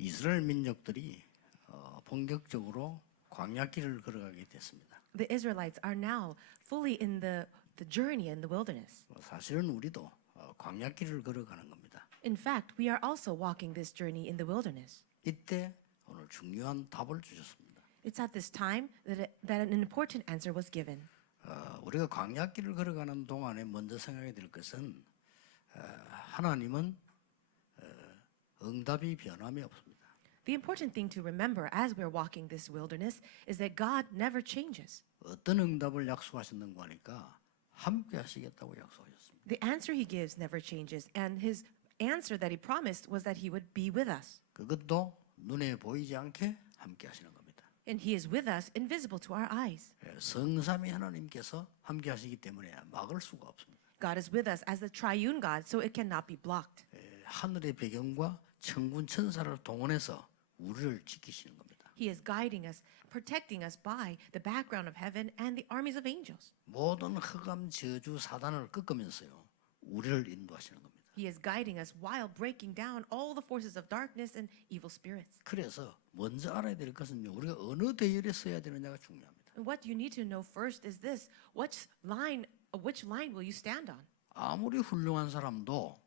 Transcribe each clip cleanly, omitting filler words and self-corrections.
이스라엘 민족들이 본격적으로 광야길을 걸어가게 됐습니다. The Israelites are now fully in the journey in the wilderness. 사실은 우리도 광야길을 걸어가는 겁니다. In fact, we are also walking this journey in the wilderness. 이때 오늘 중요한 답을 주셨습니다. It's at this time that an important answer was given. 우리가 광야길을 걸어가는 동안에 먼저 생각해야 될 것은 하나님은 응답이 변함이 없습니다. The important thing to remember as we're walking this wilderness is that God never changes. 어떤 응답을 약속하셨는가 하니까 함께 하시겠다고 약속하셨습니다. The answer he gives never changes, and his answer that he promised was that he would be with us. 그것도 눈에 보이지 않게 함께 하시는 겁니다. And he is with us, invisible to our eyes. 성삼위 하나님께서 함께 하시기 때문에 막을 수가 없습니다. God is with us as the triune God, so it cannot be blocked. 하늘의 배경과 천군 천사를 동원해서 우리를 지키시는 겁니다. He is guiding us, protecting us by the background of heaven and the armies of angels. 모든 흑암 저주 사단을 꺾으면서요 우리를 인도하시는 겁니다. He is guiding us while breaking down all the forces of darkness and evil spirits. 그래서 먼저 알아야 될 것은요 우리가 어느 대열에 서야 되느냐가 중요합니다. And what you need to know first is this: which line will you stand on? 아무리 훌륭한 사람도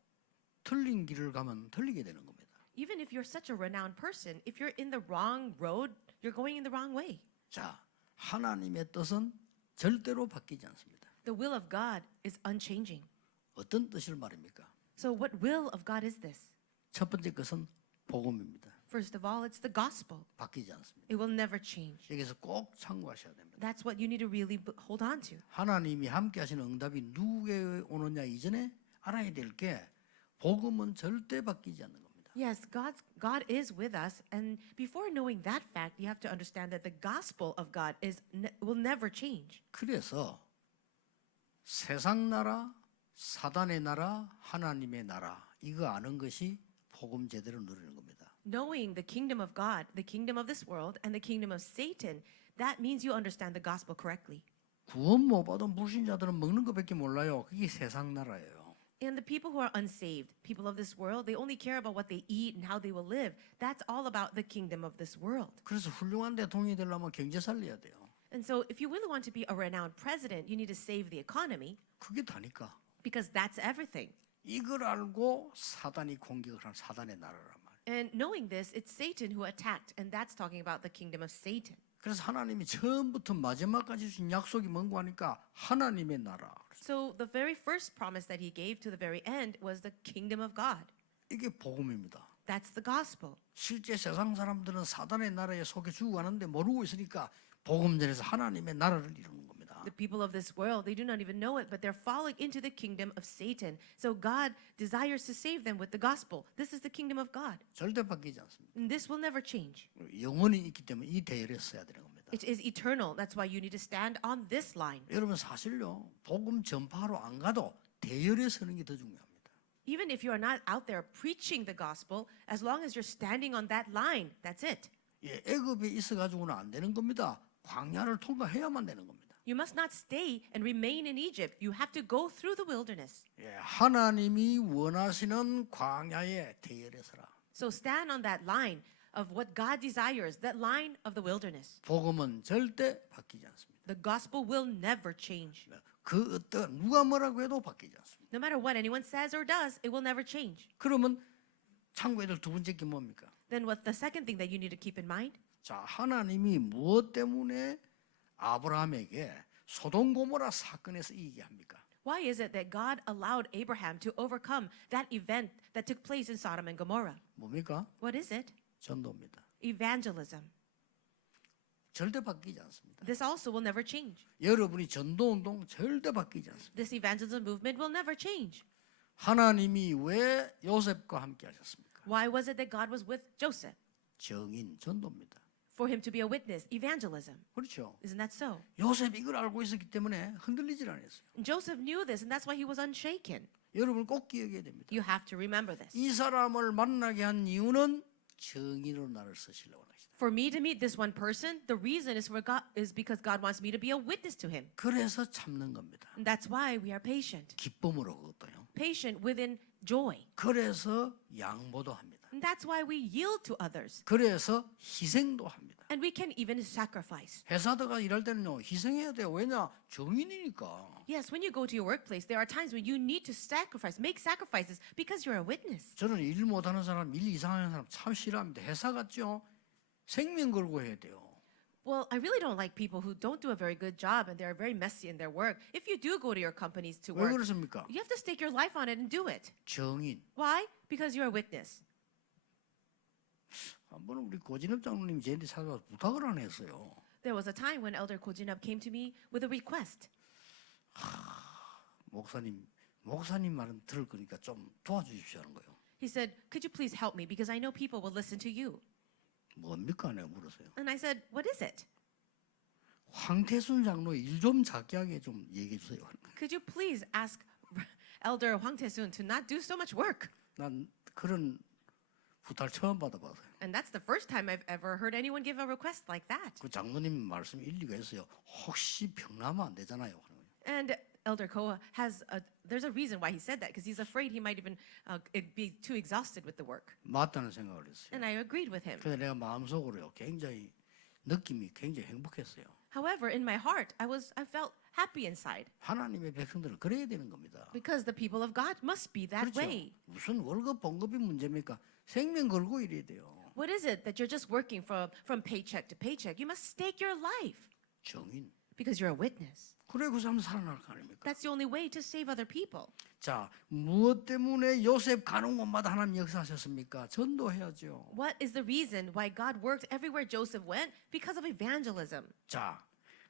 틀린 길을 가면 틀리게 되는 겁니다. Even if you're such a renowned person, if you're in the wrong road, you're going in the wrong way. 자, 하나님의 뜻은 절대로 바뀌지 않습니다. The will of God is unchanging. 어떤 뜻을 말입니까? So what will of God is this? 첫 번째 것은 복음입니다. First of all, it's the gospel. 바뀌지 않습니다. It will never change. 여기서 꼭 참고하셔야 됩니다. That's what you need to really hold on to. 하나님이 함께 하시는 응답이 누구에게 오느냐 이전에 알아야 될 게 복음은 절대 바뀌지 않는 겁니다. Yes, God is with us, and before knowing that fact, you have to understand that the gospel of God will never change. 그래서 세상 나라, 사단의 나라, 하나님의 나라 이거 아는 것이 복음 제대로 누리는 겁니다. Knowing the kingdom of God, the kingdom of this world, and the kingdom of Satan, that means you understand the gospel correctly. 구원 못 받은 불신자들은 먹는 것밖에 몰라요. 그게 세상 나라예요. And the people who are unsaved, people of this world, they only care about what they eat and how they will live. That's all about the kingdom of this world. 그래서 훌륭한 대통령이 되려면 경제 살려야 돼요. And so if you really want to be a renowned president, you need to save the economy 그게 다니까. because that's everything. 이걸 알고 사단이 공격을 한 사단의 나라란 말이에요. And knowing this, it's Satan who attacked, and that's talking about the kingdom of Satan. 그래서 하나님이 처음부터 마지막까지 주신 약속이 뭔고 하니까 하나님의 나라. So the very first promise that he gave to the very end was the kingdom of God. 이게 복음입니다. That's the gospel. 실제 세상 사람들은 사단의 나라에 속에 죽어가는데 모르고 있으니까 복음 전에서 하나님의 나라를 이루는 겁니다. The people of this world, they do not even know it, but they're falling into the kingdom of Satan. So God desires to save them with the gospel. This is the kingdom of God. 절대 바뀌지 않습니다. And this will never change. 영원히 있기 때문에 이 대열에 서야 되는 겁니다. It is eternal. That's why you need to stand on this line. 여러분 사실요 복음 전파하러 안 가도 대열에 서는 게 더 중요합니다. Even if you are not out there preaching the gospel, as long as you're standing on that line, that's it. 예, 애굽에 있어가지고는 안 되는 겁니다. 광야를 통과해야만 되는 겁니다. You must not stay and remain in Egypt. You have to go through the wilderness. 예, 하나님이 원하시는 광야의 대열에 서라. So stand on that line of what God desires, that line of the wilderness. 복음은 절대 바뀌지 않습니다. The gospel will never change. 그 어떤 누가 뭐라고 해도 바뀌지 않습니다. No matter what anyone says or does, it will never change. 그러면 참고해야 될 두 번째 게 뭡니까? Then what the second thing that you need to keep in mind? 자, 하나님이 무엇 때문에 아브라함에게 소돔 고모라 사건에서 이기게 합니까? Why is it that God allowed Abraham to overcome that event that took place in Sodom and Gomorrah? 뭡니까? What is it? 전도입니다. Evangelism. 절대 바뀌지 않습니다. This also will never change. 여러분이 전도운동 절대 바뀌지 않습니다. This evangelism movement will never change. 하나님이 왜 요셉과 함께 하셨습니까? Why was it that God was with Joseph? 정인 전도입니다. For him to be a witness, evangelism. 그렇죠. Isn't that so? 요셉 이걸 알고 있었기 때문에 흔들리질 않았어요. And Joseph knew this, and that's why he was unshaken. 여러분 꼭 기억해야 됩니다. You have to remember this. 이 사람을 만나게 한 이유는 정인으로 나를 쓰시려고 하시다. For me to meet this one person, the reason is because God wants me to be a witness to him. 그래서 참는 겁니다. And that's why we are patient. 기쁨으로 그것도요. Patient within joy. 그래서 양보도 합니다. And that's why we yield to others. 그래서 희생도 합니다. And we can even sacrifice. 회사다가 일할 때는요 희생해야 돼요. 왜냐 정인이니까. Yes, when you go to your workplace, there are times when you need to sacrifice, make sacrifices because you're a witness. 저는 일 못하는 사람, 일 이상하는 사람 참 싫어합니다. 회사 같죠? 생명 걸고 해야 돼요. Well, I really don't like people who don't do a very good job and they're very messy in their work. If you do go to your companies to 왜 work, 그렇습니까? you have to stake your life on it and do it. 정인. Why? Because you're a witness. 한번 우리 고진엽 장로님이 저한테 찾아와서 부탁을 안 했어요. There was a time when Elder Ko Jinab came to me with a request. 목사님 말은 들을 거니까 좀 도와주십시오 하는 거예요. He said, "Could you please help me because I know people will listen to you." 뭡니까? 내가 물었어요. And I said, "What is it? 황태순 장로 일 좀 작게 하게 좀 얘기해 주세요. Could you please ask Elder Hwang Tae-soon to not do so much work?" 난 그런 부탁을 처음 받아봤어요. And that's the first time I've ever heard anyone give a request like that. 그 장로님 말씀 일리가 있어요. 혹시 병나면 안 되잖아요. And Elder Koa there's a reason why he said that because he's afraid he might even be too exhausted with the work. 맞다는 생각을 했어요. And I agreed with him. 그래서 내가 마음속으로요 굉장히 느낌이 굉장히 행복했어요. However, in my heart, I felt happy inside 하나님의 백성들은 그래야 되는 겁니다. because the people of God must be that 그렇죠. way. 무슨 월급 봉급이 문제입니까? 생명 걸고 일해야 돼요. What is it that you're just working from paycheck to paycheck? You must stake your life 정인. because you're a witness. 그래 그 사람 살아날 거 아닙니까? That's the only way to save other people. 자, 무엇 때문에 요셉 가는 곳마다 하나님 역사하셨습니까? 전도해야죠. What is the reason why God worked everywhere Joseph went? Because of evangelism. 자,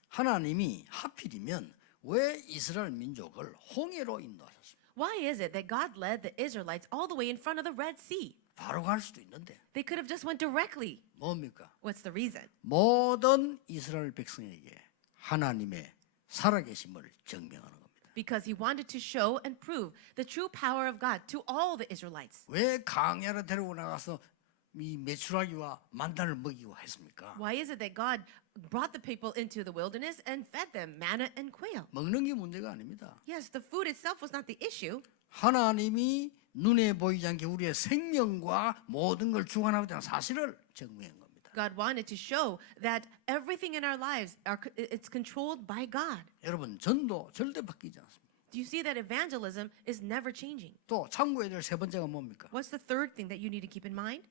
하나님이 하필이면 왜 이스라엘 민족을 홍해로 인도하셨습니까? Why is it that God led the Israelites all the way in front of the Red Sea? 바로 갈 수도 있는데 They could have just went directly. 뭡니까? What's the reason? 모든 이스라엘 백성에게 하나님의 살아계심을 증명하는 겁니다. Because he wanted to show and prove the true power of God to all the Israelites. 왜 광야로 데리고 나가서 이 메추라기와 만나를 먹이고 했습니까? Why is it that God brought the people into the wilderness and fed them manna and quail? 먹는 게 문제가 아닙니다. Yes, the food itself was not the issue. 하나님이 눈에 보이지 않게 우리의 생명과 모든 걸 주관하고 있다는 사실을 증명한 겁니다. God wanted to show that everything in our lives it's controlled by God. 여러분 전도 절대 바뀌지 않습니다. Do you see that evangelism is never changing? 또 참고해야 될 세 번째가 뭡니까? What's the third thing that you need to keep in mind?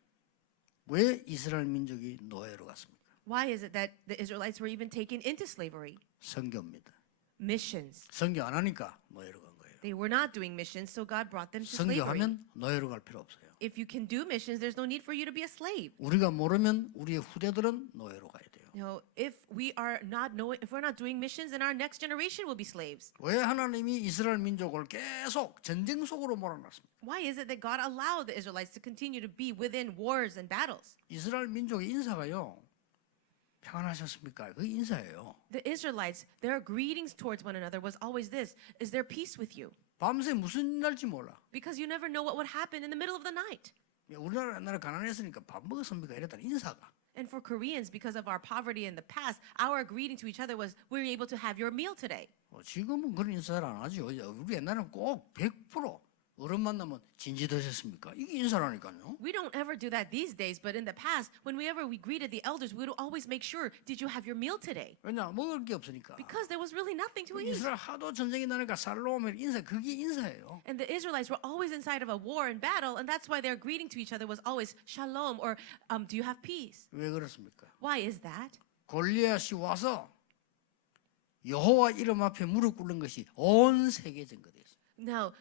왜 이스라엘 민족이 노예로 갔습니까? Why is it that the Israelites were even taken into slavery? 선교입니다. Missions. 선교 안 하니까 노예로 간 거예요. They were not doing missions, so God brought them to slavery. 선교하면 노예로 갈 필요 없어요. If you can do missions, there's no need for you to be a slave. 우리가 모르면 우리의 후대들은 노예로 가야 돼요. If we're not doing missions, then our next generation will be slaves. 왜 하나님이 이스라엘 민족을 계속 전쟁 속으로 몰아놨습니까? Why is it that God allowed the Israelites to continue to be within wars and battles? 이스라엘 민족의 인사가요. 평안하셨습니까? 그 인사예요. The Israelites, their greetings towards one another was always this: "Is there peace with you?" 밤새 무슨 일 날지 몰라. Because you never know what would happen in the middle of the night. 우리나라 옛날에 가난했으니까 밥 먹었습니까? 이랬다는 인사가. And for Koreans, because of our poverty in the past, our greeting to each other was, "We're able to have your meal today." 지금은 그런 인사를 안 하죠. 우리 옛날에는 꼭 100% 어른 만나면 진지 드셨습니까? 이게 인사라니까요. We don't ever do that these days, but in the past, whenever we greeted the elders, we would always make sure, "Did you have your meal today?" 왜냐 먹을 게 없으니까. Because there was really nothing to eat. 이스라엘 하도 전쟁이 나니까 살로오면 인사 그게 인사예요. And the Israelites were always inside of a war and battle, and that's why their greeting to each other was always "Shalom" or "Do you have peace?" 왜 그렇습니까? Why is that? 골리앗이 와서 여호와 이름 앞에 무릎 꿇는 것이 온 세계에 증거됐어요. Now,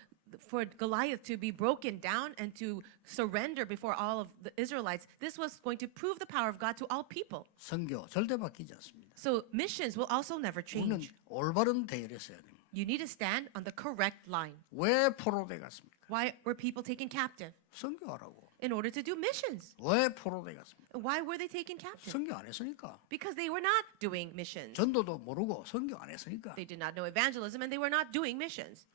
for Goliath to be broken down and to surrender before all of the Israelites, this was going to prove the power of God to all people. 선교 절대 바뀌지 않습니다. So missions will also never 우리는 change. 올바른 대열에 서야 됩니다. You need to stand on the correct line. 왜 포로돼 갔습니까? Why were people taken captive? 선교하라고. In order to do missions. 왜 포로돼 갔습니까? Why were they taken captive? 선교 안 했으니까. Because they were not doing missions. 전도도 모르고 선교 안 했으니까. They did not know evangelism and they were not doing missions.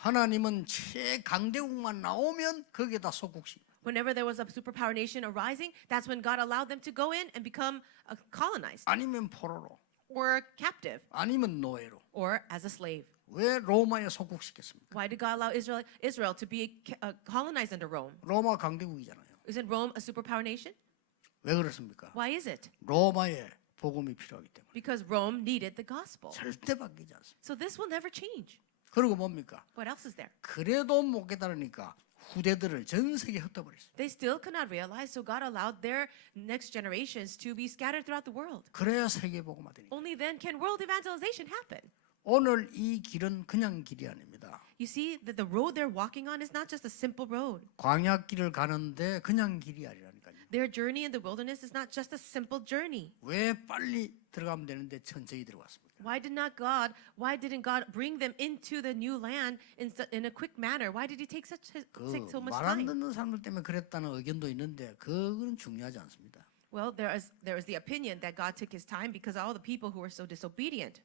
하나님은 최강대국만 나오면 거기에다 속국시. Whenever there was a superpower nation arising, that's when God allowed them to go in and become colonized 아니면 포로로. or captive 아니면 노예로. or as a slave. 왜 로마에 속국시켰습니까? Why did God allow Israel to be colonized under Rome? 로마 강대국이잖아요. Isn't Rome a superpower nation? 왜 그렇습니까? Why is it? 로마에 복음이 필요하기 때문에. Because Rome needed the gospel. 절대 바뀌지 않습니다. So this will never change. 그리고 뭡니까? What else is there? 그래도 못 깨달으니까 후대들을 전 세계에 흩어버렸어요. They still could not realize, so God allowed their next generations to be scattered throughout the world. 그래야 세계 복음화 되니까. Only then can world evangelization happen. 오늘 이 길은 그냥 길이 아닙니다. You see that the road they're walking on is not just a simple road. 광야길을 가는데 그냥 길이 아니라니까요. Their journey in the wilderness is not just a simple journey. 왜 빨리 들어가면 되는데 천천히 들어갔습니까? Why didn't God bring them into the new land in a quick manner? Why did he take so much 말 안 time? 듣는 사람들 때문에 그랬다는 의견도 있는데 그건 중요하지 않습니다. Well, there is the opinion that God took his time because of all the people who were so disobedient.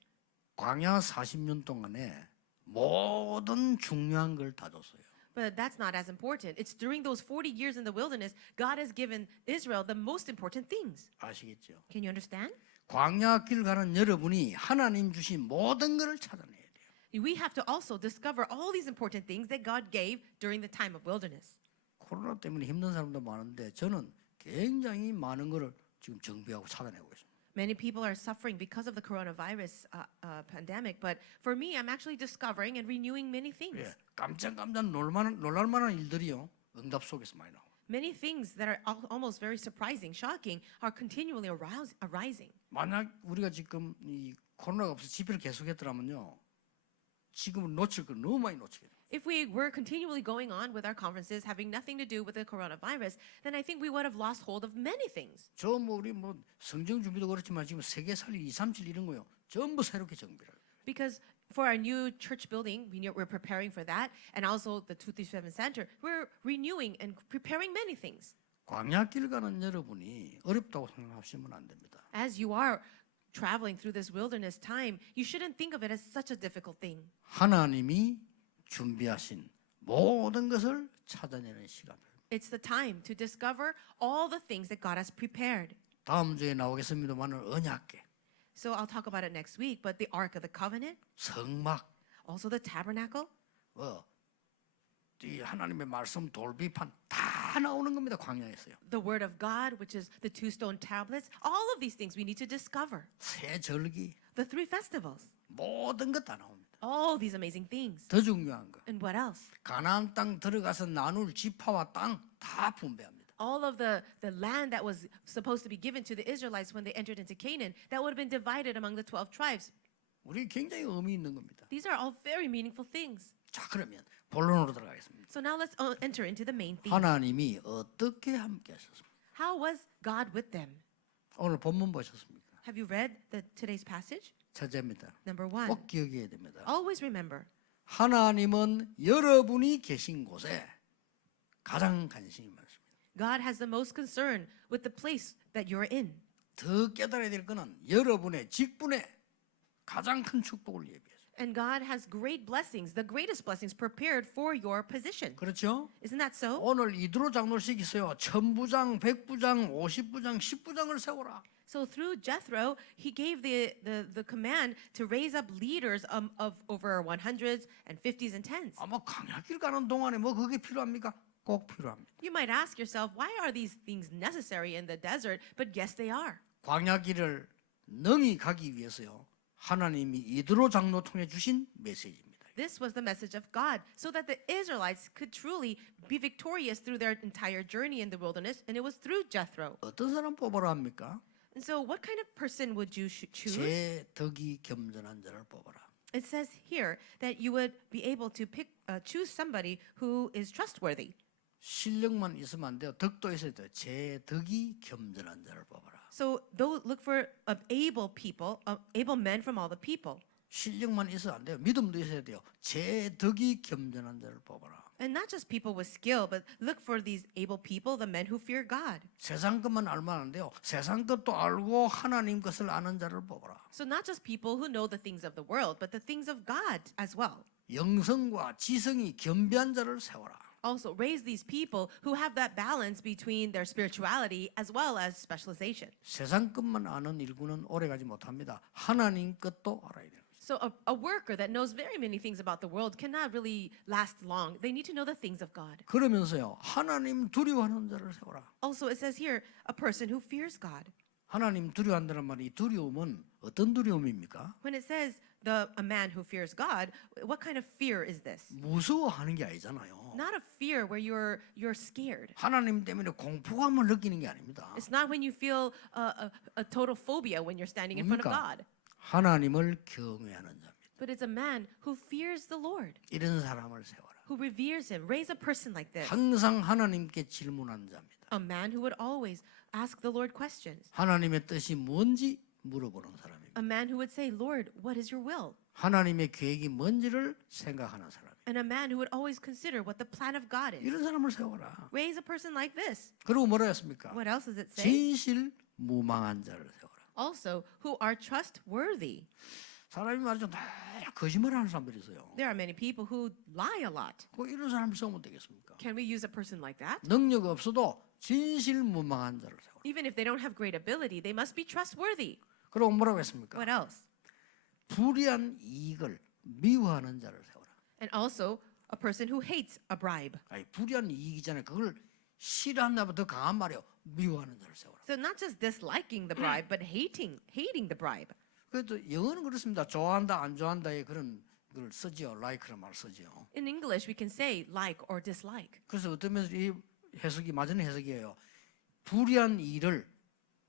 광야 40년 동안에 모든 중요한 걸 다 줬어요. But that's not as important. It's during those 40 years in the wilderness, God has given Israel the most important things. 아시겠죠? Can you understand? 광야길 가는 여러분이 하나님 주신 모든 것을 찾아내야 돼요. We have to also discover all these important things that God gave during the time of wilderness. 코로나 때문에 힘든 사람도 많은데 저는 굉장히 많은 것을 지금 정비하고 찾아내고 있습니다. Many people are suffering because of the coronavirus pandemic, but for me, I'm actually discovering and renewing many things. 예, 깜짝깜짝 놀랄만한 일들이요. 응답 속에서 많이 나와요. Many things that are almost very surprising, shocking, are continually arising. 만약 우리가 지금 이 코로나가 없어 집회를 계속했더라면요, 지금은 놓칠 걸 너무 많이 놓치게 돼요. If we were continually going on with our conferences having nothing to do with the coronavirus, then I think we would have lost hold of many things. 저 우리 성경 준비도 그렇지만 지금 세계 살리 237 이런 거요. 전부 새롭게 정비를. Because for our new church building, we're preparing for that, and also the 237 Center, we're renewing and preparing many things. 광야길 가는 여러분이 어렵다고 생각하시면 안 됩니다. As you are traveling through this wilderness time, you shouldn't think of it as such a difficult thing. 하나님이 준비하신 모든 것을 찾아내는 시간. It's the time to discover all the things that God has prepared. 다음 주에 나오겠습니다만은 언약궤, So I'll talk about it next week, but the Ark of the Covenant, 성막, also the tabernacle, 이 하나님의 말씀 돌비판 다 나오는 겁니다. 광야에서요. the Word of God, which is the 2 stone tablets, all of these things we need to discover. 새 절기, The 3 festivals, 모든 것 다 나옵니다. all these amazing things. 더 중요한 거, And what else? 가나안 땅 들어가서 나눌 지파와 땅 다 분배합니다. All of the land that was supposed to be given to the Israelites when they entered into Canaan, that would have been divided among the 12 tribes. 우리 굉장히 의미 있는 겁니다. These are all very meaningful things. 자, 그러면 본론으로 들어가겠습니다. So now let's enter into the main theme. 하나님이 어떻게 함께 하셨습니까? How was God with them? 오늘 본문 보셨습니까? Have you read today's passage? 첫째입니다. Number 1. 꼭 기억해야 됩니다. Always remember, 하나님은 여러분이 계신 곳에 가장 관심이 많습니다. God has the most concern with the place that you're in. 더 깨달아야 될 것은 여러분의 직분에 가장 큰 축복을 예비했습니다. And God has great blessings, the greatest blessings prepared for your position. 그렇죠? Isn't that so? 오늘 이드로 장로식 있어요. 1000부장, 100부장, 50부장, 10부장을 세워라. So through Jethro, he gave the command to raise up leaders of over 100s and 50s and 10s. 아마 광야길 가는 동안에 뭐 그게 필요합니까? 꼭 필요합니다. You might ask yourself, why are these things necessary in the desert? But yes, they are. 광야길을 능히 가기 위해서요. 하나님이 이드로 장로 통해 주신 메시지입니다. This was the message of God, so that the Israelites could truly be victorious through their entire journey in the wilderness, and it was through Jethro. 어떤 사람 뽑으라 합니까? And so, what kind of person would you choose? 제 덕이 겸손한 자를 뽑아라. It says here that you would be able to choose somebody who is trustworthy. 실력만 있으면 안 돼요. 덕도 있어야 돼요. 제 덕이 겸손한 자를 뽑아라. So, look for able people, able men from all the people. 실력만 있어도 안 돼요. 믿음도 있어야 돼요. 제 덕이 겸손한 자를 뽑아라. And not just people with skill, but look for these able people, the men who fear God. 세상 것만 알면 안 돼요. 세상 것도 알고 하나님 것을 아는 자를 뽑아라. So not just people who know the things of the world, but the things of God as well. 영성과 지성이 겸비한 자를 세워라. Also, raise these people who have that balance between their spirituality as well as specialization. 세상 것만 아는 일구는 오래가지 못합니다. 하나님 것도 알아야 돼요. So a worker that knows very many things about the world cannot really last long. They need to know the things of God. 그러면서요, 하나님 두려워하는 자를 세워라. Also, it says here, a person who fears God. 하나님 두려워한다는 말이, 이 두려움은 어떤 두려움입니까? When it says a man who fears God, what kind of fear is this? 무서워하는 게 아니잖아요. Not a fear where you're scared. 하나님 때문에 공포감을 느끼는 게 아닙니다. It's not when you feel a total phobia when you're standing in front of 뭡니까? God. 하나님을 경외하는 자입니다. But it's a man who fears the Lord, 이런 사람을 세워라. who reveres him. Raise a person like this. 항상 하나님께 질문하는 자입니다. A man who would always ask the Lord questions. 하나님의 뜻이 뭔지 물어보는 사람입니다. A man who would say, Lord, what is your will? 하나님의 계획이 뭔지를 생각하는 사람입니다. And a man who would always consider what the plan of God is. 이런 사람을 세워라. Raise a person like this. 그리고 뭐라 했습니까? What else does it say? 진실무망한 자를 세워라. Also, who are trustworthy. 사람이 말이죠, 다 거짓말하는 사람들이 있어요. There are many people who lie a lot. 그 이런 사람을 세우면 되겠습니까? Can we use a person like that? 능력 없어도 진실무망한 자를 세워라. Even if they don't have great ability, they must be trustworthy. 그리고 뭐라고 했습니까? What else? 불의한 이익을 미워하는 자를 세워라. And also, a person who hates a bribe. 아니, 불의한 이익이잖아요. 그걸 싫어한다면 더 강한 말이에요. 미워하는 자를 세워라. So not just disliking the bribe, but hating the bribe. 그래도 영어는 그렇습니다. 좋아한다, 안 좋아한다의 그런 걸 쓰지요. like라는 말 쓰지요. In English, we can say like or dislike. 그래서 어떤 면에서 이 해석이 맞은 해석이에요. 불의한 일을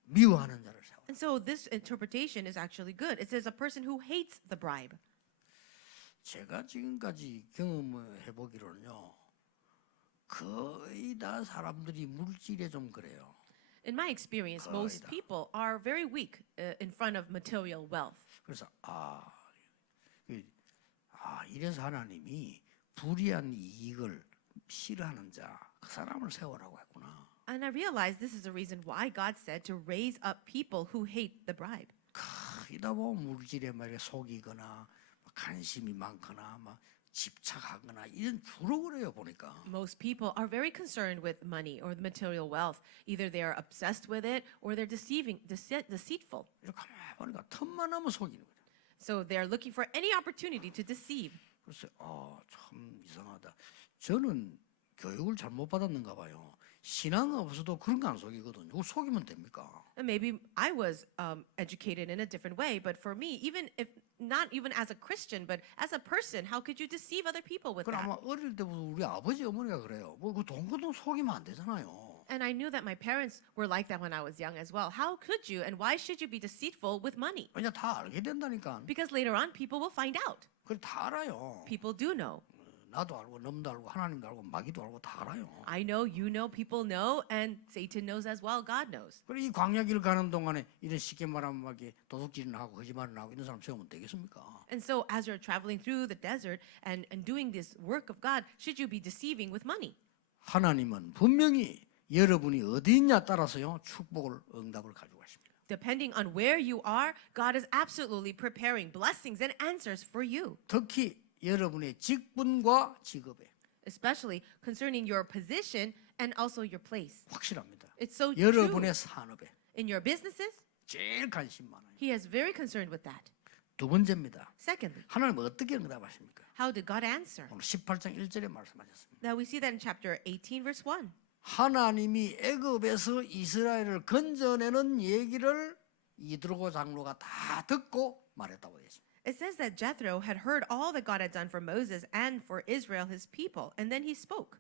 미워하는 자를 세워라. And so this interpretation is actually good. It says a person who hates the bribe. 제가 지금까지 경험해 보기로는요, 거의 다 사람들이 물질에 좀 그래요. In my experience, most 거의 다. people are very weak in front of material wealth. 그래서 이래서 하나님이 불의한 이익을 싫어하는 자, 그 사람을 세우라고 했구나. And I realized this is the reason why God said to raise up people who hate the bribe. 이다 보면 물질에 말이야 속이거나 관심이 많거나 막 집착하거나 이런 주로 그래요 보니까. Most people are very concerned with money or the material wealth. Either they are obsessed with it or they're deceitful. 이렇게 가만히 보니까 틈만 나면 속이는 거죠. So they're looking for any opportunity to deceive. 그래서 참 이상하다. 저는 교육을 잘못 받았는가 봐요. 신앙 없어도 그런 거 안 속이거든요. 그거 속이면 됩니까? And maybe I was educated in a different way, but for me, even if not even as a Christian, but as a person, how could you deceive other people with 그럼 that? 아마 어릴 때부터 우리 아버지 어머니가 그래요. 뭐그 돈거돈 속이면 안 되잖아요. And I knew that my parents were like that when I was young as well. How could you and why should you be deceitful with money? 왜냐 다 알게 된다니까. Because later on, people will find out. 그걸 다 알아요. People do know. 나도 알고 놈도 알고 하나님도 알고 마귀도 알고 다 알아요. I know, you know, people know, and Satan knows as well. God knows. 그리고 이 광야길 가는 동안에 이런 쉽게 말하면 막 이렇게 도둑질이나 하고 거짓말이나 하고 이런 사람 세우면 되겠습니까? And so, as you're traveling through the desert and doing this work of God, should you be deceiving with money? 하나님은 분명히 여러분이 어디 있냐 따라서요 축복을 응답을 가지고 가십니다. Depending on where you are, God is absolutely preparing blessings and answers for you, 특히 여러분의 직분과 직업에 especially concerning your position and also your place. 확실합니다. It's so true. 여러분의 산업에 In your businesses, 제일 관심 많아요. He is very concerned with that. 두 번째입니다. Secondly, 하나님 어떻게 응답하십니까? how did God answer? 오늘 18장 1절에 말씀하셨습니다. Now we see that in chapter 18, verse 1. 하나님이 애굽에서 이스라엘을 건져내는 얘기를 이드로 장로가 다 듣고 말했다고 되어 있습니다. It says that Jethro had heard all that God had done for Moses and for Israel, his people, and then he spoke.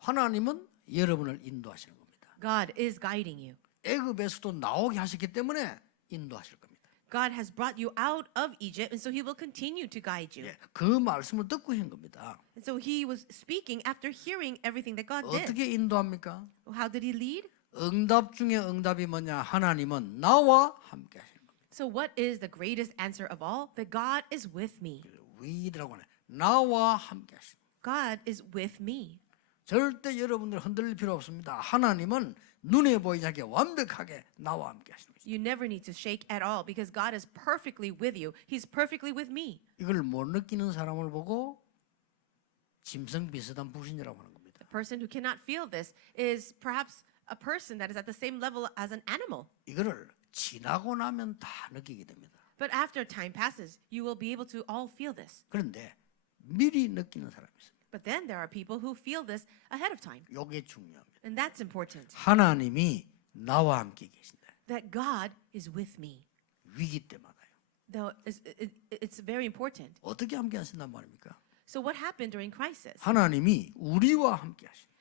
하나님은 여러분을 인도하시는 겁니다. God is guiding you. 애굽에서도 나오게 하셨기 때문에 인도하실 겁니다. God has brought you out of Egypt, and so he will continue to guide you. 예, 그 말씀을 듣고 한 겁니다. And so he was speaking after hearing everything that God did. 어떻게 인도합니까? How did he lead? 응답 중에 응답이 뭐냐? 하나님은 나와 함께 하시는 겁니다. So what is the greatest answer of all? That God is with me. 위드라고 하네. 나와 함께 하십니다. God is with me. 절대 여러분들 흔들릴 필요 없습니다. 하나님은 눈에 보이지 않게 완벽하게 나와 함께 하십니다. You never need to shake at all because God is perfectly with you. He's perfectly with me. 이걸 못 느끼는 사람을 보고 짐승 비슷한 불신이라고 하는 겁니다. A person who cannot feel this is perhaps a person that is at the same level as an animal. 이거를 지나고 나면 다 느끼게 됩니다. But after time passes, you will be able to all feel this. 그런데 미리 느끼는 사람이 있어요. But then there are people who feel this ahead of time. 이게 중요합니다. And that's important. 하나님이 나와 함께 계신다. That God is with me. 위기 때마다요. Though it's very important. 어떻게 함께 하신단 말입니까? So what happened during crisis? 하나님이 우리와 함께 하신다.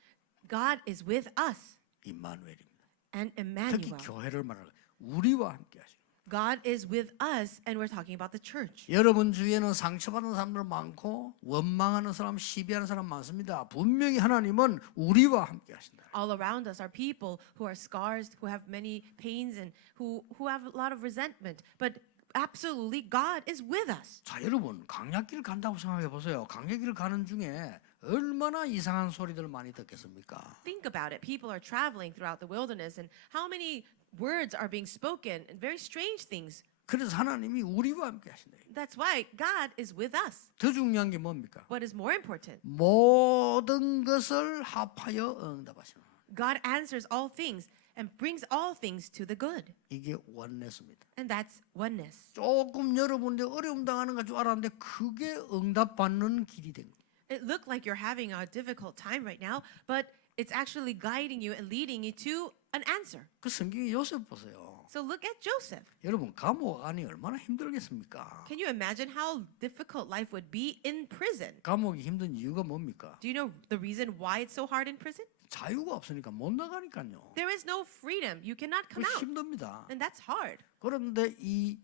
God is with us. 임마누엘입니다. And 특히 Emmanuel. 교회를 말하는 우리와 함께 하신다. God is with us, and we're talking about the church. 여러분 주위에는 상처받은 사람들 많고 원망하는 사람, 시비하는 사람 많습니다. 분명히 하나님은 우리와 함께 하신다. All around us are people who are scars, who have many pains, and who have a lot of resentment. But absolutely, God is with us. 자, 여러분 강약길 간다고 생각해 보세요. 강약길 가는 중에 얼마나 이상한 소리들 많이 듣겠습니까? Think about it. People are traveling throughout the wilderness, and how many words are being spoken, and very strange things. 그래서 하나님이 우리와 함께 하신다. That's why God is with us. 더 중요한 게 뭡니까? What is more important? 모든 것을 합하여 응답하시는. God answers all things and brings all things to the good. 이게 원내스입니다. And that's oneness. 조금 여러분들 어려움 당하는 것 줄 알았는데 그게 응답받는 길이 된 거예요. It looked like you're having a difficult time right now, but it's actually guiding you and leading you to an answer. 그 성경에 요셉 보세요. So look at Joseph. 여러분 감옥 안이 얼마나 힘들겠습니까? Can you imagine how difficult life would be in prison? 감옥이 힘든 이유가 뭡니까? Do you know the reason why it's so hard in prison? 자유가 없으니까 못 나가니까요. There is no freedom. You cannot come out. 힘듭니다. And that's hard. 그런데 이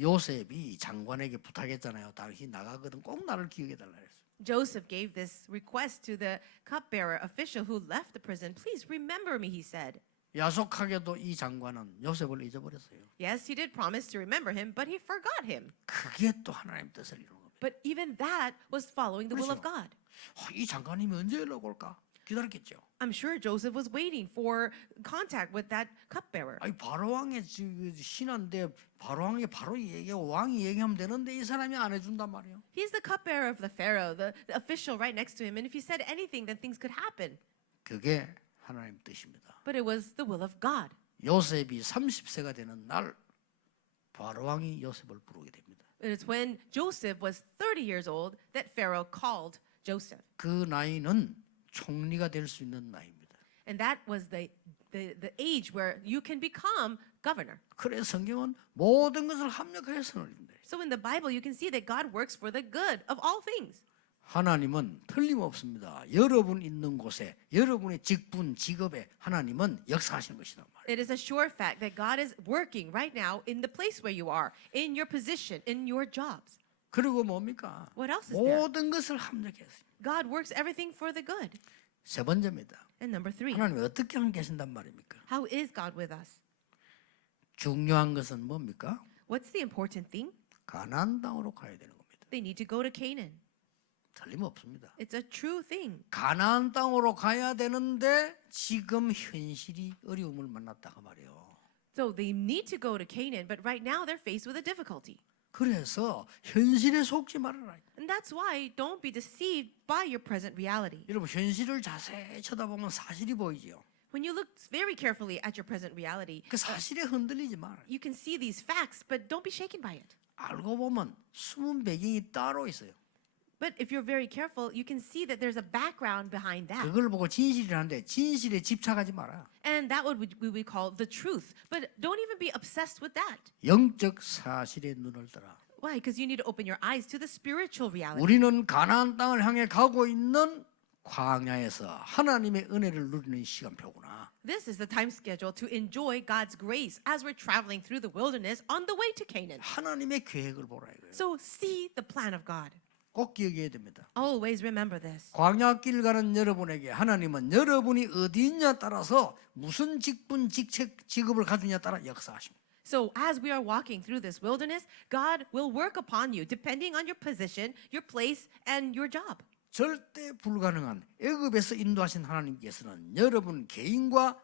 요셉이 장관에게 부탁했잖아요. 당신 나가거든 꼭 나를 기억해 달라 그랬어요. Joseph gave this request to the cupbearer official who left the prison. Please remember me, he said. 야속하게도 이 장관은 요셉을 잊어버렸어요. Yes, he did promise to remember him, but he forgot him. 그게 또 하나님 뜻을 이루는 겁니다. But even that was following the will of 그렇죠. God. 이 장관님이 언제 연락 올까? 기다렸겠죠. I'm sure Joseph was waiting for contact with that cupbearer. 아니 바로왕의 신한데 바로왕이 바로 얘기하고 왕이 얘기하면 되는데 이 사람이 안 해준단 말이에요. He's the cupbearer of the Pharaoh, the official right next to him. And if he said anything, then things could happen. 그게 하나님 뜻입니다. But it was the will of God. 요셉이 30세가 되는 날 바로왕이 요셉을 부르게 됩니다. And it's when Joseph was 30 years old that Pharaoh called Joseph. 그 나이는 총리가 될 수 있는 나이입니다. And that was the age where you can become governor. 그래서 성경은 모든 것을 합력하여 선을 이룬다. So in the Bible, you can see that God works for the good of all things. 하나님은 틀림없습니다. 여러분 있는 곳에 여러분의 직분, 직업에 하나님은 역사하시는 것이다 말이에요. It is a sure fact that God is working right now in the place where you are, in your position, in your jobs. 그리고 뭡니까? What else is there? 모든 것을 합력했어요. God works everything for the good. 세 번째입니다. And number 3, 하나님이 어떻게 함께 계신단 말입니까? how is God with us? 중요한 것은 뭡니까? What's the important thing? 가나안 땅으로 가야 되는 겁니다. They need to go to Canaan. 틀림없습니다. It's a true thing. 가나안 땅으로 가야 되는데 지금 현실이 어려움을 만났다가 말이에요. So they need to go to Canaan, but right now they're faced with a difficulty. 그래서 현실에 속지 말아라. And that's why don't be deceived by your present reality. 여러분 현실을 자세히 쳐다보면 사실이 보이지요. When you look very carefully at your present reality, 그 사실에 흔들리지 말아요. you can see these facts, but don't be shaken by it. 알고 보면 숨은 배경이 따로 있어요. But if you're very careful, you can see that there's a background behind that. 그걸 보고 진실이라는데 진실에 집착하지 마라. And that would we would call the truth. But don't even be obsessed with that. 영적 사실에 눈을 떠라. Why? Because you need to open your eyes to the spiritual reality. 우리는 가나안 땅을 향해 가고 있는 광야에서 하나님의 은혜를 누리는 시간표구나. This is the time schedule to enjoy God's grace as we're traveling through the wilderness on the way to Canaan. 하나님의 계획을 보라 이거예요. So see the plan of God. 꼭 기억해야 됩니다. Always remember this. 광야길 가는 여러분에게 하나님은 여러분이 어디 있냐 따라서 무슨 직분, 직책, 직업을 가지느냐 따라 역사하십니다. So as we are walking through this wilderness, God will work upon you depending on your position, your place, and your job. 절대 불가능한 애굽에서 인도하신 하나님께서는 여러분 개인과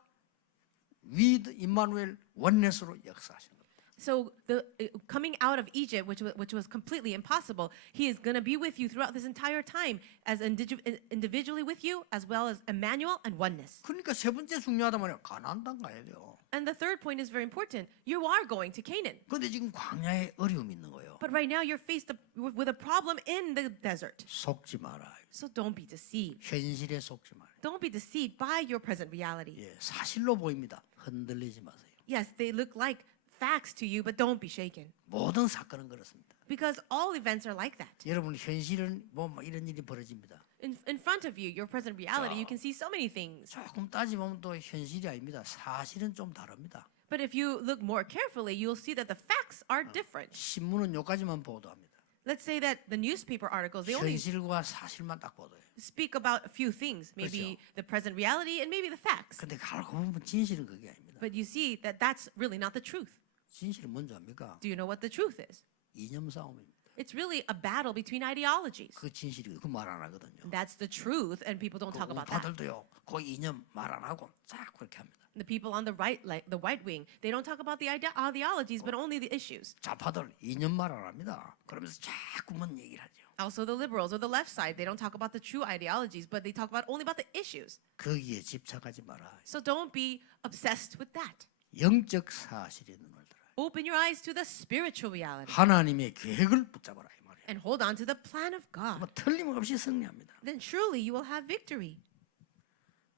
위드 임마누엘 원넷으로 역사하시는 겁니다. So the coming out of Egypt, which was completely impossible, he is going to be with you throughout this entire time as individually with you, as well as Emmanuel and oneness. 그러니까 세 번째 중요하단 말이에요. 가나안 땅 가야 돼요. And the third point is very important. You are going to Canaan. 근데 지금 광야에 어려움이 있는 거예요. But right now you're faced with a problem in the desert. 속지 마라. So don't be deceived. 현실에 속지 마라. Don't be deceived by your present reality. 예, 사실로 보입니다. 흔들리지 마세요. Yes, they look like facts to you, but don't be shaken. 모든 사건은 그렇습니다. Because all events are like that. 여러분 현실은 뭐 이런 일이 벌어집니다. In front of you, your present reality, you can see so many things. 조금 따지보면 또 현실이 아닙니다. 사실은 좀 다릅니다. But if you look more carefully, you'll see that the facts are different. 신문은 요까지만 보도합니다. Let's say that the newspaper articles, they only 현실과 사실만 딱 보도해요. speak about a few things, maybe the present reality and maybe the facts. 근데 알고 보면 진실은 그게 아닙니다. But you see that that's really not the truth. 진실은 뭔지 압니까? Do you know what the truth is? 이념 싸움입니다. It's really a battle between ideologies. 그 진실이 그 말 안 하거든요. That's the truth, and people don't talk about that. 우파들도요. 그 이념 말 안 하고 쫙 그렇게 합니다. The people on the right, like the right wing, they don't talk about the ideologies, but only the issues. 좌파들 이념 말 안 합니다. 그러면서 자꾸 뭔 얘기를 하죠. Also, the liberals or the left side, they don't talk about the true ideologies, but they talk about only about the issues. 거기에 집착하지 마라. So don't be obsessed with that. 영적 사실에 눈을 들어라. Open your eyes to the spiritual reality 하나님의 계획을 붙잡아라 이 말이에요. and hold on to the plan of God. 뭐 틀림없이 승리합니다. Then surely you will have victory.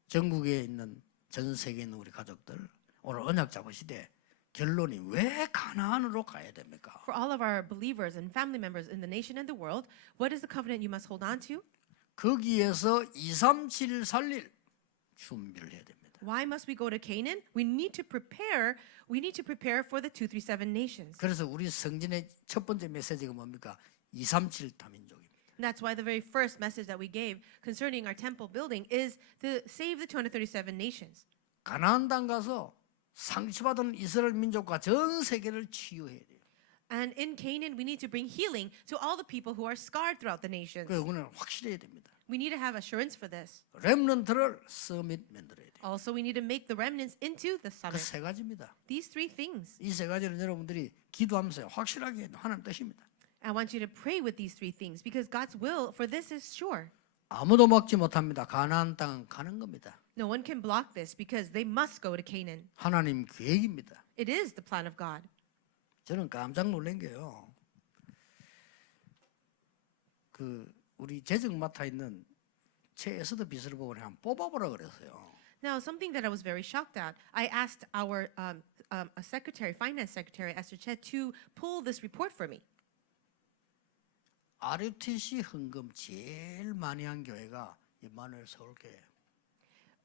전국에 있는 전 세계에 있는 우리 가족들 오늘 언약 잡으시되 결론이 왜 가나안으로 가야 됩니까? For all of our believers and family members in the nation and the world, what is the covenant you must hold on to? 거기에서 237 살릴 준비를 해야 됩니다. Why must we go to Canaan? We need to prepare for the 237 nations. 그래서 우리 성전의 첫 번째 메시지가 뭡니까? 237 다민족입니다. And that's why the very first message that we gave concerning our temple building is to save the 237 nations. 가나안 땅 가서 상처받은 이스라엘 민족과 전 세계를 치유해야 돼요. And in Canaan, we need to bring healing to all the people who are scarred throughout the nations. 그거는 확실해야 됩니다. We need to have assurance for this. 렘넌트를 서밋 만들어야 돼요. Also, we need to make the remnants into the 그 summit. 세 가지입니다. These three things. 이 세 가지는 여러분들이 기도하면서 확실하게 하나님 뜻입니다. I want you to pray with these three things because God's will for this is sure. 아무도 막지 못합니다. 가나안 땅 가는 겁니다. No one can block this because they must go to Canaan. 하나님 계획입니다. It is the plan of God. 저는 깜짝 놀란 게요. 그 우리 재정 맡아 있는 최 에스더 비서를 보고 그냥 뽑아보라 그랬어요. Now, something that I was very shocked at, I asked our a secretary, finance secretary, Esther Chet, to pull this report for me. RUTC 헌금 제일 많이 한 교회가 임마누엘 서울교회.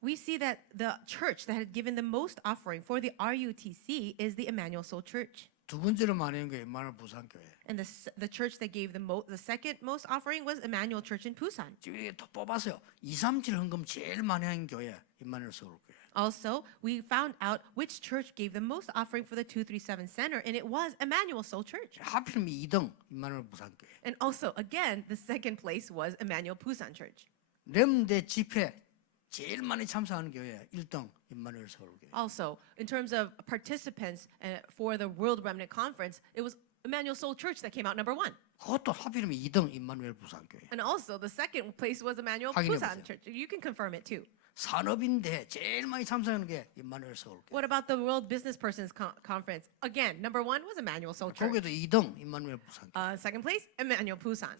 We see that the church that had given the most offering for the RUTC is the Emmanuel Soul Church. 두 번째로 많이 한 게 임마누엘 부산교회. And the church that gave the second most offering was Emmanuel Church in Busan. 지금 이게 또 뽑았어요. 237 헌금 제일 많이 한 교회 임마누엘 서울교회. Also, we found out which church gave the most offering for the 237 Center, and it was Emmanuel Soul Church. 하필이면 2등 임마누엘 부산교회. And also, again, the second place was Emmanuel Busan Church. 렘대 집회 제일 많이 참석하는 교회 1등 임마누엘 서울교회. Also, in terms of participants for the World Remnant Conference, it was Emmanuel Soul Church that came out number 1. 그것도 하필이면 2등 임마누엘 부산교회. And also, the second place was Emmanuel 확인해 Busan 보세요. Church. You can confirm it too. 산업인데 제일 많이 참석하는 게 임마누엘 서울교회. What about the World Business Persons Conference? Again, number 1 was Emmanuel Soul Church. 거기도 2등 임마누엘 부산교회. Second place, Emmanuel Busan.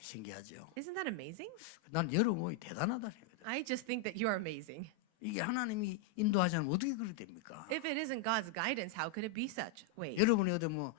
신기하죠. Isn't that amazing? 난 여러분이 대단하다 생각해요. I just think that you are amazing. 이게 하나님이 인도하지 않으면 어떻게 그렇게 됩니까? If it isn't God's guidance, how could it be such ways? 여러분이 어디 뭐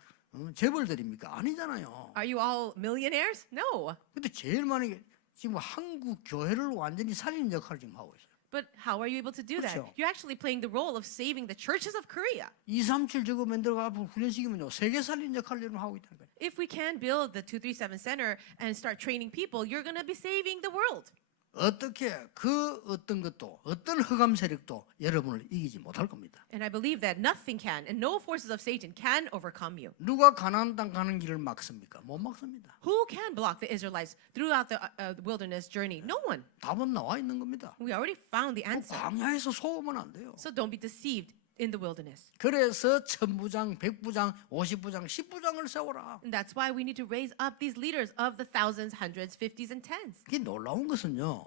재벌들입니까? 아니잖아요. Are you all millionaires? No. 근데 제일 많이 지금 한국 교회를 완전히 살리는 역할을 지금 하고 있어요. But how are you able to do that? 그렇죠. You're actually playing the role of saving the churches of Korea. 237 저거 만들어가지고 훈련시키면요 세계 살리는 역할을 여러분 하고 있다는 거예요. If we can build the 237 Center and start training people, you're going to be saving the world. 어떻게 그 어떤 것도 어떤 흑암 세력도 여러분을 이기지 못할 겁니다. And I believe that nothing can, and no forces of Satan can overcome you. 누가 가나안 땅 가는 길을 막습니까? 못 막습니다. Who can block the Israelites throughout the wilderness journey? No one. 답은 나와 있는 겁니다. We already found the answer. 광야에서 속으면 안 돼요. So don't be deceived in the wilderness. 그래서 1000부장, 100부장, 50부장, 10부장을 세워라. And that's why we need to raise up these leaders of the thousands, hundreds, fifties, and tens. 이게 놀라운 것은요.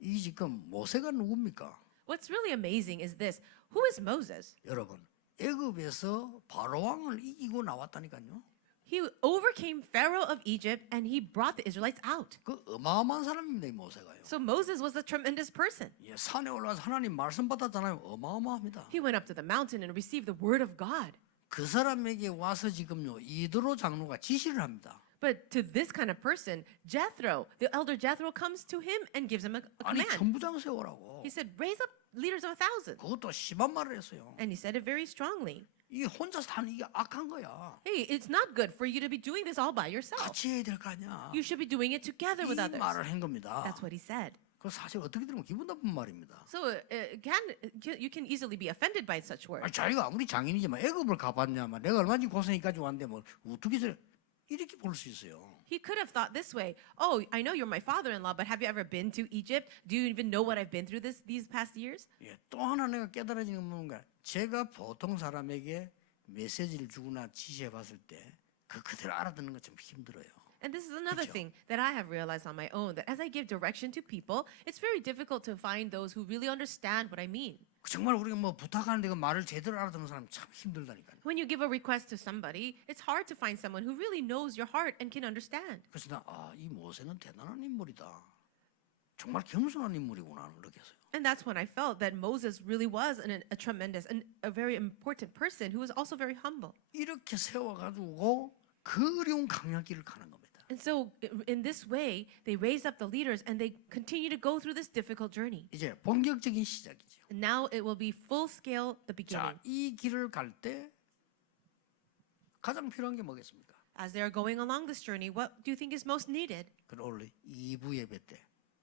이 지금 모세가 누굽니까? What's really amazing is this. Who is Moses? 여러분, 애굽에서 바로 왕을 이기고 나왔다니까요. He overcame Pharaoh of Egypt and he brought the Israelites out. 그 어마어마한 사람입니다, 이 모세가요. So Moses was a tremendous person. 예, 산에 올라가서 하나님 말씀 받았잖아요. 어마어마합니다. He went up to the mountain and received the word of God. 그 사람에게 와서 지금요 이드로 장로가 지시를 합니다. But to this kind of person, Jethro, the elder Jethro, comes to him and gives him a 아니 command. 천부장 세우라고. He said, raise up leaders of 1,000. 그것도 심한 말을 했어요. And he said it very strongly. 이게 혼자서 하는 이게 악한 거야. Hey, it's not good for you to be doing this all by yourself. 같이 해야 될 거 아니야. You should be doing it together with 이 others. 말을 한 겁니다. That's what he said. 그 사실 어떻게 들으면 기분 나쁜 말입니다. So you can easily be offended by such words. 자기가 아무리 장인이지만 애굽을 가봤냐만 내가 얼마나 고생까지 왔는데 뭐 어떻게 이렇게 볼 수 있어요. He could have thought this way. Oh, I know you're my father-in-law, but have you ever been to Egypt? Do you even know what I've been through these past years? 예, 또 하나 내가 깨달아지는 건 뭔가 제가 보통 사람에게 메시지를 주거나 지시해 봤을 때 그대로 알아듣는 거 좀 힘들어요. And this is another 그쵸? thing that I have realized on my own, that as I give direction to people, it's very difficult to find those who really understand what I mean. 정말 우리가 뭐 부탁하는데 그 말을 제대로 알아듣는 사람 참 힘들다니까요. When you give a request to somebody, it's hard to find someone who really knows your heart and can understand. 그래서 이 모세는 대단한 인물이다. 정말 겸손한 인물이구나 그렇게 했어요. And that's when I felt that Moses really was a tremendous and a very important person who was also very humble. 이렇게 세워가지고 그 어려운 강약길을 가는 겁니다. And so in this way, they raised up the leaders and they continue to go through this difficult journey. 이제 본격적인 시작이죠. And now it will be full scale the beginning. 자, 이 길을 갈 때 가장 필요한 게 뭐겠습니까? As they are going along this journey, what do you think is most needed? 그걸 오늘 2부 예배 때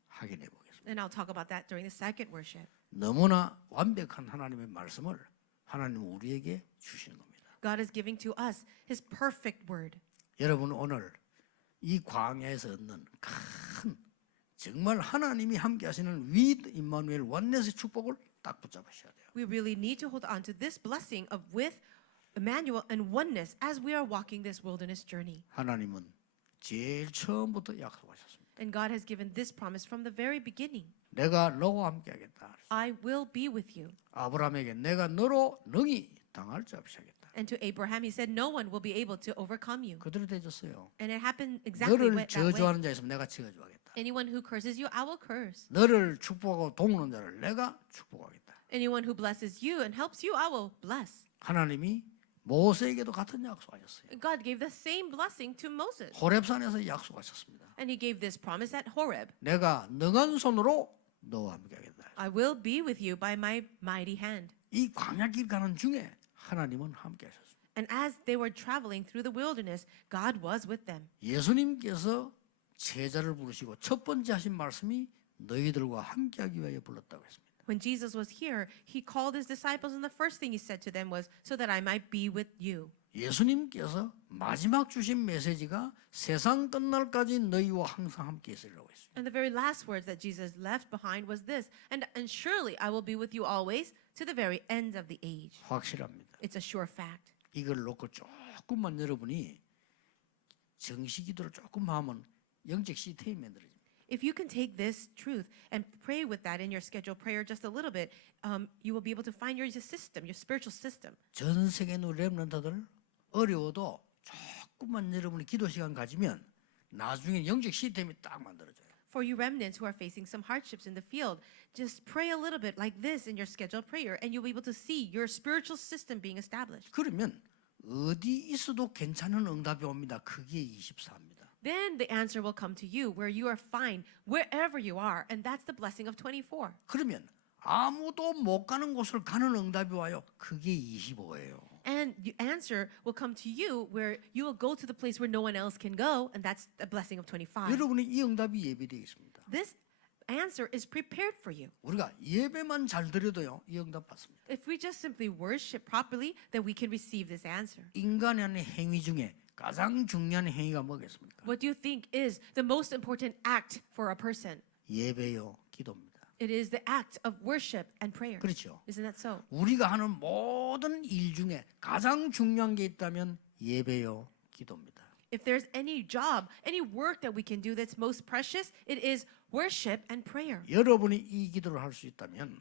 확인해 보겠습니다. And I'll talk about that during the second worship. 너무나 완벽한 하나님의 말씀을 하나님은 우리에게 주시는 겁니다. God is giving to us His perfect word. 여러분 오늘 이 광야에서 얻는 큰 정말 하나님이 함께 하시는 with 임마누엘 원네스의 축복을 딱 붙잡으셔야 돼요. We really need to hold on to this blessing of with Emmanuel and oneness as we are walking this wilderness journey. 하나님은 제일 처음부터 약속하셨습니다. And God has given this promise from the very beginning. 내가 너와 함께 하겠다. I will be with you. 아브라함에게 내가 너로 능히 당할 자 없이 하겠다. And to Abraham, he said, no one will be able to overcome you. 그대로 되졌어요. And it happened exactly 너를 that way. 저주하는 자 있으면 내가 저주하겠다. Anyone who curses you, I will curse. 너를 축복하고 돕는 자를 내가 축복하겠다. Anyone who blesses you and helps you, I will bless. 하나님이 모세에게도 같은 약속하셨어요. God gave the same blessing to Moses. 호렙산에서 약속하셨습니다. And he gave this promise at Horeb. 내가 능한 손으로 너와 함께 하겠다. I will be with you by my mighty hand. 이 광야길 가는 중에 하나님은 함께 하셨습니다. And as they were traveling through the wilderness, God was with them. 예수님께서 제자를 부르시고 첫 번째 하신 말씀이 너희들과 함께하기 위하여 불렀다고 했습니다. When Jesus was here, he called his disciples and the first thing he said to them was, so that I might be with you. 예수님께서 마지막 주신 메시지가 세상 끝날까지 너희와 항상 함께 있으리라고 했습니다. And the very last words that Jesus left behind was this, and surely I will be with you always to the very end of the age. 확실합니다. It's a sure fact. 이걸 놓고 조금만 여러분이 정식기도를 조금 하면 영적 시스템이 만들어집니다. If you can take this truth and pray with that in your scheduled prayer just a little bit, you will be able to find your system, your spiritual system. 전 세계 있는 렘넌트들 어려워도 조금만 여러분이 기도 시간 가지면 나중에 영적 시스템이 딱 만들어져요. For you remnants who are facing some hardships in the field, just pray a little bit like this in your scheduled prayer, and you'll be able to see your spiritual system being established. 그러면 어디 있어도 괜찮은 응답이 옵니다. 그게 24입니다. Then the answer will come to you where you are fine, wherever you are, and that's the blessing of 24. 그러면 아무도 못 가는 곳을 가는 응답이 와요. 그게 25예요. And the answer will come to you where you will go to the place where no one else can go, and that's the blessing of 25. 여러분이 이 응답이 예비되어 있습니다. This answer is prepared for you. 우리가 예배만 잘 드려도요. 이 응답 받습니다. If we just simply worship properly, then we can receive this answer. 인간의 하는 행위 중에 가장 중요한 행위가 뭐겠습니까? What do you think is the most important act for a person? 예배요, 기도입니다. It is the act of worship and prayer. 그렇죠. Isn't that so? 우리가 하는 모든 일 중에 가장 중요한 게 있다면 예배요, 기도입니다. If there's any job, any work that we can do that's most precious, it is worship and prayer. 여러분이 이 기도를 할 수 있다면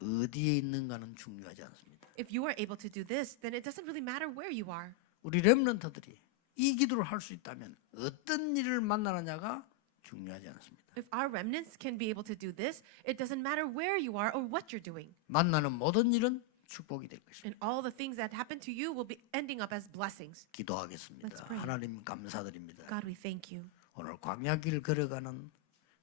어디에 있는가는 중요하지 않습니다. If you are able to do this, then it doesn't really matter where you are. 우리 렘넌트들이 이 기도를 할 수 있다면 어떤 일을 만나느냐가 중요하지 않습니다. If our remnants can be able to do this, it doesn't matter where you are or what you're doing. 만나는 모든 일은 축복이 될 것입니다. And all the things that happen to you will be ending up as blessings. 기도하겠습니다. Let's pray. 하나님 감사드립니다. God, we thank you. 오늘 광야길 걸어가는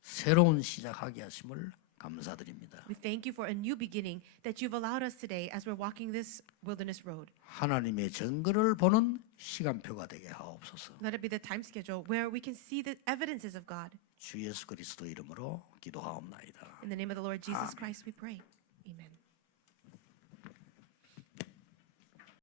새로운 시작하게 하심을 감사드립니다. We thank you for a new beginning that you've allowed us today as we're walking this wilderness road. 하나님의 증거를 보는 시간표가 되게 하옵소서. Let it be the time schedule where we can see the evidences of God. 주 예수 그리스도 이름으로 기도하옵나이다. In the name of the Lord Jesus Amen. Christ, we pray. Amen.